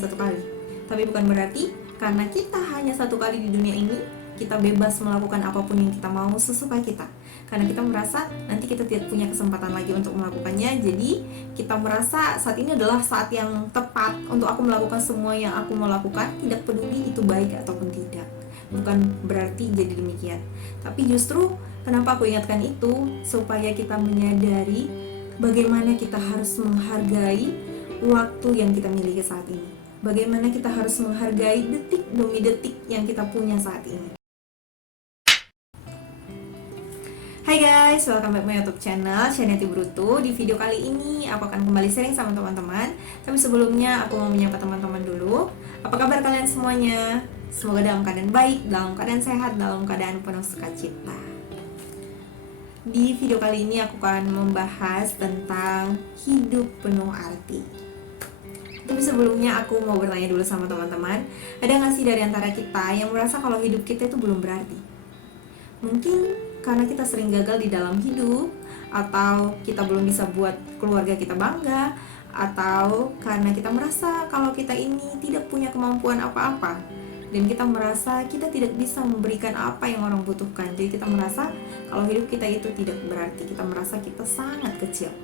satu kali. Tapi bukan berarti karena kita hanya satu kali di dunia ini, kita bebas melakukan apapun yang kita mau sesuka kita. Karena kita merasa nanti kita tidak punya kesempatan lagi untuk melakukannya. Jadi kita merasa saat ini adalah saat yang tepat untuk aku melakukan semua yang aku mau lakukan, tidak peduli itu baik ataupun tidak. Bukan berarti jadi demikian. Tapi justru kenapa aku ingatkan itu, supaya kita menyadari bagaimana kita harus menghargai waktu yang kita miliki saat ini. Bagaimana kita harus menghargai detik demi detik yang kita punya saat ini. Hai guys, welcome back my YouTube channel Shanety Brutu. Di video kali ini aku akan kembali sharing sama teman-teman. Tapi sebelumnya aku mau menyapa teman-teman dulu. Apa kabar kalian semuanya? Semoga dalam keadaan baik, dalam keadaan sehat, dalam keadaan penuh sukacita. Di video kali ini aku akan membahas tentang hidup penuh arti. Tapi sebelumnya aku mau bertanya dulu sama teman-teman, ada gak sih dari antara kita yang merasa kalau hidup kita itu belum berarti? Mungkin karena kita sering gagal di dalam hidup, atau kita belum bisa buat keluarga kita bangga, atau karena kita merasa kalau kita ini tidak punya kemampuan apa-apa, dan kita merasa kita tidak bisa memberikan apa yang orang butuhkan. Jadi kita merasa kalau hidup kita itu tidak berarti, kita merasa kita sangat kecil.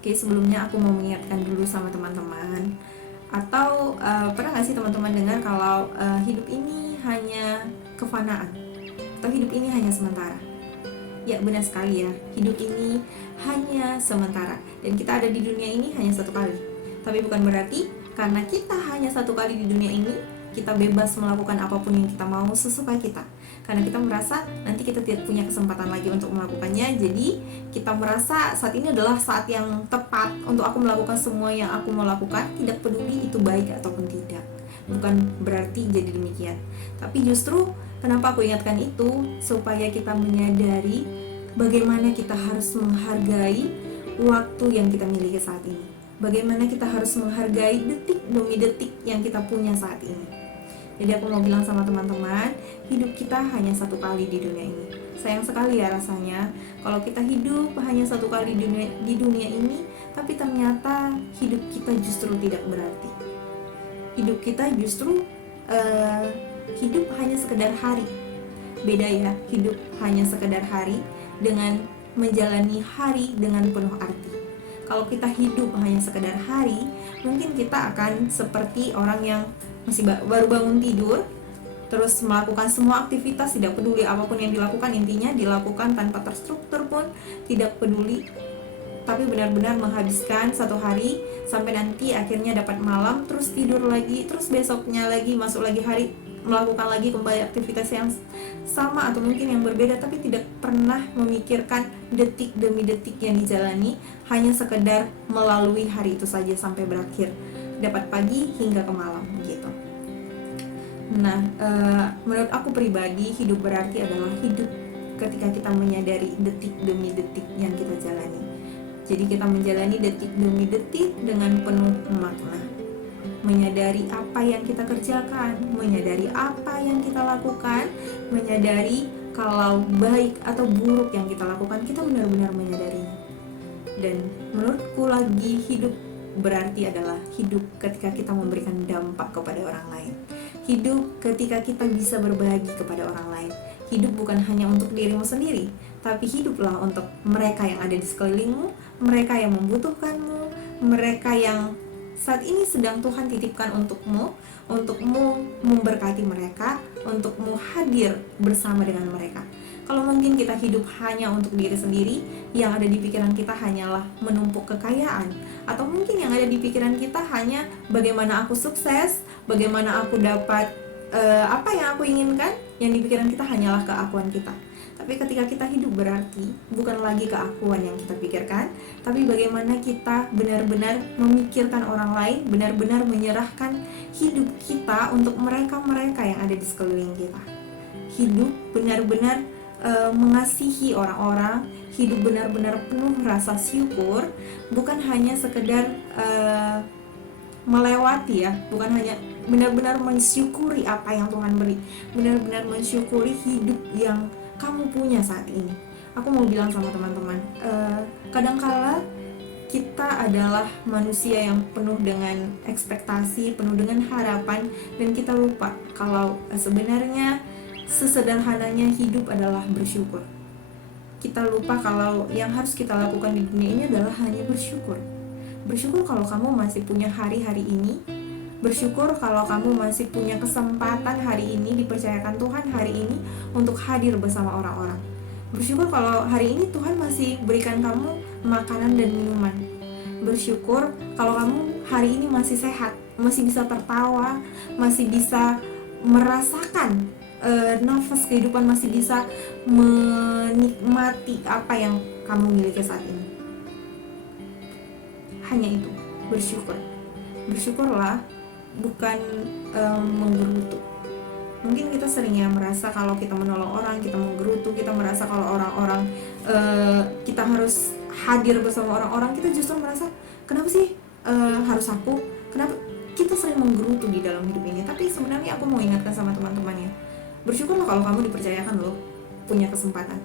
Oke, sebelumnya aku mau mengingatkan dulu sama teman-teman, atau pernah gak sih teman-teman dengar kalau hidup ini hanya kefanaan, atau hidup ini hanya sementara? Ya, benar sekali ya, hidup ini hanya sementara, dan kita ada di dunia ini hanya satu kali. Tapi bukan berarti karena kita hanya satu kali di dunia ini, kita bebas melakukan apapun yang kita mau sesuka kita. Karena kita merasa nanti kita tidak punya kesempatan lagi untuk melakukannya. Jadi kita merasa saat ini adalah saat yang tepat untuk aku melakukan semua yang aku mau lakukan, tidak peduli itu baik ataupun tidak. Bukan berarti jadi demikian. Tapi justru kenapa aku ingatkan itu, supaya kita menyadari bagaimana kita harus menghargai waktu yang kita miliki saat ini. Bagaimana kita harus menghargai detik demi detik yang kita punya saat ini. Jadi aku mau bilang sama teman-teman, hidup kita hanya satu kali di dunia ini. Sayang sekali ya rasanya kalau kita hidup hanya satu kali di dunia ini, tapi ternyata hidup kita justru tidak berarti. Hidup kita justru hidup hanya sekedar hari. Beda ya, hidup hanya sekedar hari dengan menjalani hari dengan penuh arti. Kalau kita hidup hanya sekedar hari, mungkin kita akan seperti orang yang masih baru bangun tidur, terus melakukan semua aktivitas, tidak peduli apapun yang dilakukan, intinya dilakukan tanpa terstruktur pun, tidak peduli, tapi benar-benar menghabiskan satu hari sampai nanti akhirnya dapat malam, terus tidur lagi, terus besoknya lagi masuk lagi hari, melakukan lagi kembali aktivitas yang sama atau mungkin yang berbeda, tapi tidak pernah memikirkan detik demi detik yang dijalani, hanya sekedar melalui hari itu saja sampai berakhir, dapat pagi hingga ke malam gitu. Nah, menurut aku pribadi, hidup berarti adalah hidup ketika kita menyadari detik demi detik yang kita jalani. Jadi kita menjalani detik demi detik dengan penuh makna. Menyadari apa yang kita kerjakan, menyadari apa yang kita lakukan, menyadari kalau baik atau buruk yang kita lakukan, kita benar-benar menyadarinya. Dan menurutku lagi, hidup berarti adalah hidup ketika kita memberikan dampak kepada orang lain. Hidup ketika kita bisa berbagi kepada orang lain. Hidup bukan hanya untuk dirimu sendiri, tapi hiduplah untuk mereka yang ada di sekelilingmu, mereka yang membutuhkanmu, mereka yang saat ini sedang Tuhan titipkan untukmu memberkati mereka, untukmu hadir bersama dengan mereka. Kalau mungkin kita hidup hanya untuk diri sendiri, yang ada di pikiran kita hanyalah menumpuk kekayaan, atau mungkin yang ada di pikiran kita hanya bagaimana aku sukses, bagaimana aku dapat apa yang aku inginkan, yang di pikiran kita hanyalah keakuan kita. Tapi ketika kita hidup berarti bukan lagi keakuan yang kita pikirkan, tapi bagaimana kita benar-benar memikirkan orang lain, benar-benar menyerahkan hidup kita untuk mereka-mereka yang ada di sekeliling kita. Hidup benar-benar mengasihi orang-orang, hidup benar-benar penuh rasa syukur, bukan hanya sekedar melewati ya, bukan hanya benar-benar mensyukuri apa yang Tuhan beri, benar-benar mensyukuri hidup yang kamu punya saat ini. Aku mau bilang sama teman-teman, kadangkala kita adalah manusia yang penuh dengan ekspektasi, penuh dengan harapan, dan kita lupa kalau sebenarnya sesederhananya hidup adalah bersyukur. Kita lupa kalau yang harus kita lakukan di dunia ini adalah hanya bersyukur. Bersyukur kalau kamu masih punya hari-hari ini. Bersyukur kalau kamu masih punya kesempatan hari ini, dipercayakan Tuhan hari ini untuk hadir bersama orang-orang. Bersyukur kalau hari ini Tuhan masih berikan kamu makanan dan minuman. Bersyukur kalau kamu hari ini masih sehat, masih bisa tertawa, masih bisa merasakan nafas kehidupan, masih bisa menikmati apa yang kamu miliki saat ini. Hanya itu, bersyukur. Bersyukurlah, bukan menggerutu. Mungkin kita seringnya merasa kalau kita menolong orang, kita menggerutu, kita merasa kalau orang-orang kita harus hadir bersama orang-orang, kita justru merasa kenapa sih harus aku? Kenapa kita sering menggerutu di dalam hidup ini? Tapi sebenarnya aku mau ingatkan sama teman-temannya, bersyukurlah kalau kamu dipercayakan loh punya kesempatan.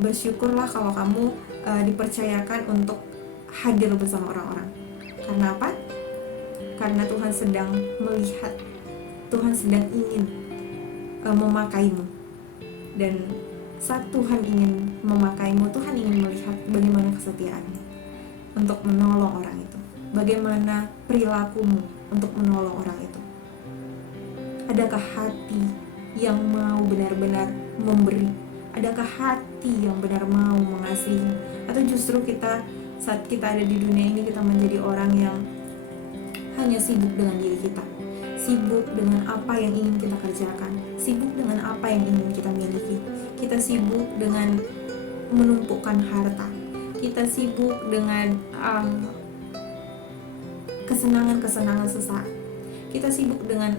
Bersyukurlah kalau kamu dipercayakan untuk hadir bersama orang-orang. Karena apa? Karena Tuhan sedang melihat, Tuhan sedang ingin memakaimu. Dan saat Tuhan ingin memakaimu, Tuhan ingin melihat bagaimana kesetiaanmu untuk menolong orang itu, bagaimana perilakumu untuk menolong orang itu. Adakah hati yang mau benar-benar memberi? Adakah hati yang benar mau mengasihi? Atau justru kita saat kita ada di dunia ini, kita menjadi orang yang hanya sibuk dengan diri kita, sibuk dengan apa yang ingin kita kerjakan, sibuk dengan apa yang ingin kita miliki. Kita sibuk dengan menumpukan harta, kita sibuk dengan kesenangan-kesenangan sesaat, kita sibuk dengan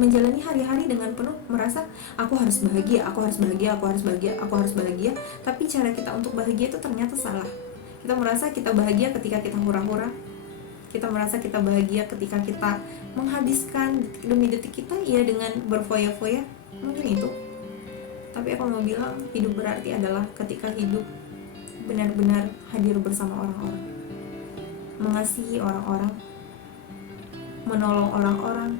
menjalani hari-hari dengan penuh merasa aku harus bahagia, aku harus bahagia, aku harus bahagia, aku harus bahagia. Tapi cara kita untuk bahagia itu ternyata salah. Kita merasa kita bahagia ketika kita hura-hura. Kita merasa kita bahagia ketika kita menghabiskan detik demi detik kita ya dengan berfoya-foya. Mungkin itu. Tapi aku mau bilang, hidup berarti adalah ketika hidup benar-benar hadir bersama orang-orang, mengasihi orang-orang, menolong orang-orang,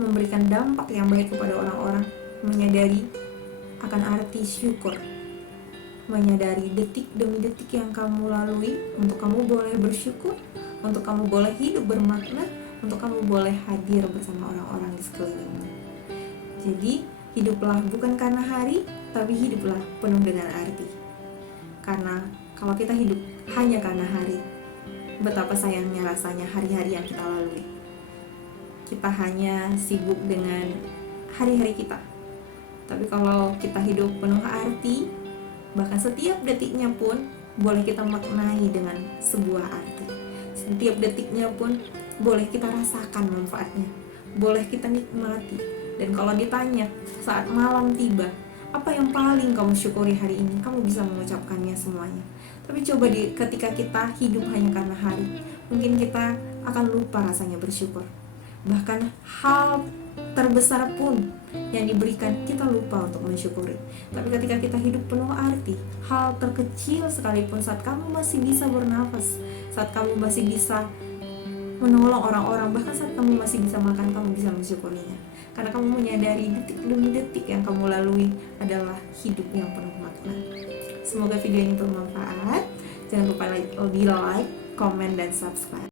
memberikan dampak yang baik kepada orang-orang, menyadari akan arti syukur, menyadari detik demi detik yang kamu lalui untuk kamu boleh bersyukur, untuk kamu boleh hidup bermakna, untuk kamu boleh hadir bersama orang-orang di sekelilingmu. Jadi hiduplah bukan karena hari, tapi hiduplah penuh dengan arti. Karena kalau kita hidup hanya karena hari, betapa sayangnya rasanya hari-hari yang kita lalui. Kita hanya sibuk dengan hari-hari kita. Tapi kalau kita hidup penuh arti, bahkan setiap detiknya pun boleh kita maknai dengan sebuah arti. Setiap detiknya pun boleh kita rasakan manfaatnya, boleh kita nikmati. Dan kalau ditanya saat malam tiba, apa yang paling kamu syukuri hari ini, kamu bisa mengucapkannya semuanya. Tapi coba ketika kita hidup hanya karena hari, mungkin kita akan lupa rasanya bersyukur. Bahkan hal terbesar pun yang diberikan kita lupa untuk mensyukuri. Tapi ketika kita hidup penuh arti, hal terkecil sekalipun, saat kamu masih bisa bernafas, saat kamu masih bisa menolong orang-orang, bahkan saat kamu masih bisa makan, kamu bisa mensyukurinya. Karena kamu menyadari detik demi detik yang kamu lalui adalah hidup yang penuh makna. Semoga video ini bermanfaat. Jangan lupa like, comment, dan subscribe.